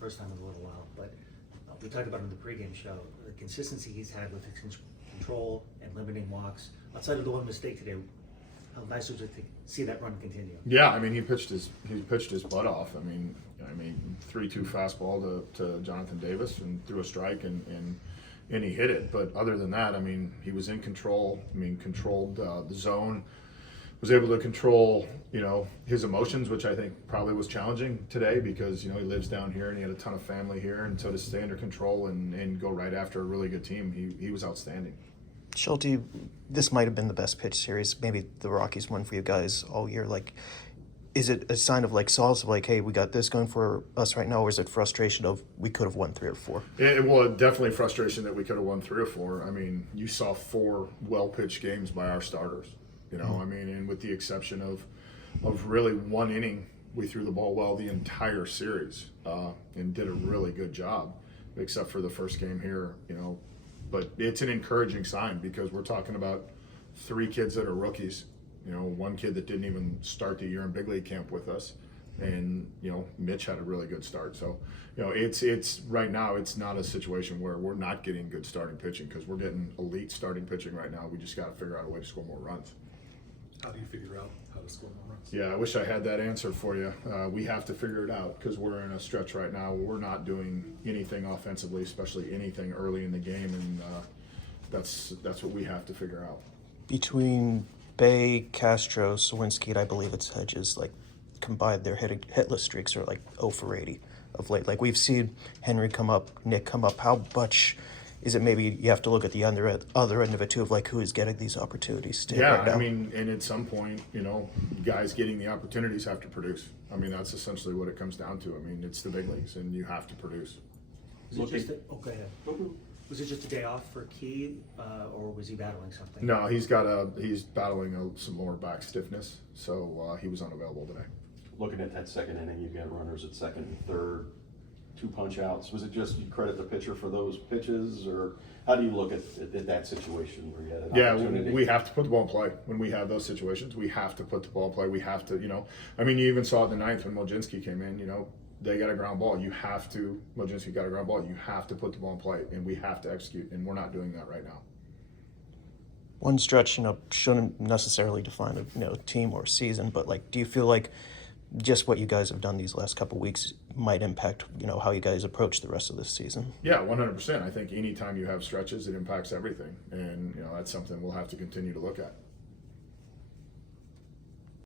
first time in a little while, but we talked about it in the pregame show, the consistency he's had with his control and limiting walks. Outside of the one mistake today, how nice was it to see that run continue? Yeah, I mean, he pitched his butt off. I mean, 3-2 fastball to Jonathan Davis and threw a strike and he hit it. But other than that, I mean, he was in control. I mean, controlled the zone, was able to control, his emotions, which I think probably was challenging today because, he lives down here and he had a ton of family here. And so to stay under control and go right after a really good team, he was outstanding. Shelton, this might have been the best pitch series, maybe the Rockies won for you guys all year. Like, is it a sign of solace of hey, we got this going for us right now, or is it frustration of we could have won 3 or 4? Well, definitely frustration that we could have won 3 or 4. I mean, you saw 4 well-pitched games by our starters. I mean, and with the exception of really 1 inning, we threw the ball well the entire series and did a really good job, except for the first game here, But it's an encouraging sign because we're talking about 3 kids that are rookies. 1 kid that didn't even start the year in big league camp with us, and Mitch had a really good start. So it's right now it's not a situation where we're not getting good starting pitching because we're getting elite starting pitching right now. We just got to figure out a way to score more runs. How do you figure out how to score more runs? Yeah, I wish I had that answer for you. We have to figure it out because we're in a stretch right now where we're not doing anything offensively, especially anything early in the game, and that's what we have to figure out. Between Bay, Castro, Sawinski, and I believe it's Hedges, combined their hitless streaks are 0 for 80 of late. We've seen Henry come up, Nick come up. How much is it maybe you have to look at the other end of it too, of who is getting these opportunities to hit right now? I mean, and at some point, guys getting the opportunities have to produce. I mean, that's essentially what it comes down to. I mean, it's the big leagues, and you have to produce. Go ahead. Was it just a day off for Key, or was he battling something? No, he's battling some lower back stiffness, so he was unavailable today. Looking at that second inning, you've got runners at second and third, 2 punch outs. Was it just you credit the pitcher for those pitches, or how do you look at that situation where you had an opportunity? We have to put the ball in play when we have those situations. We have to put the ball in play. We have to, I mean, you even saw it in the 9th when Mojinski came in. They got a ground ball. Mojinski got a ground ball. You have to put the ball in play, and we have to execute, and we're not doing that right now. One stretch, shouldn't necessarily define a team or season, but do you feel like just what you guys have done these last couple of weeks might impact, how you guys approach the rest of this season? Yeah, 100%. I think anytime you have stretches, it impacts everything, and that's something we'll have to continue to look at.